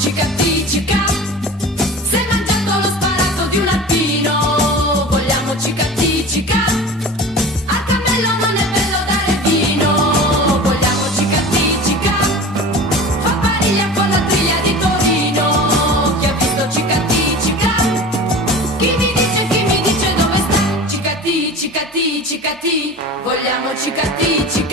cicatti cica. Sei mangiato lo sparato di un alpino, vogliamo cicatti cica. Al cammello non è bello dare vino, vogliamo cicatti cica. Fa pariglia con la triglia di Torino, chi ha visto cicatti cica? Chi mi dice dove sta? Cicatti, cicatti, cicatti, vogliamo cicatti cica.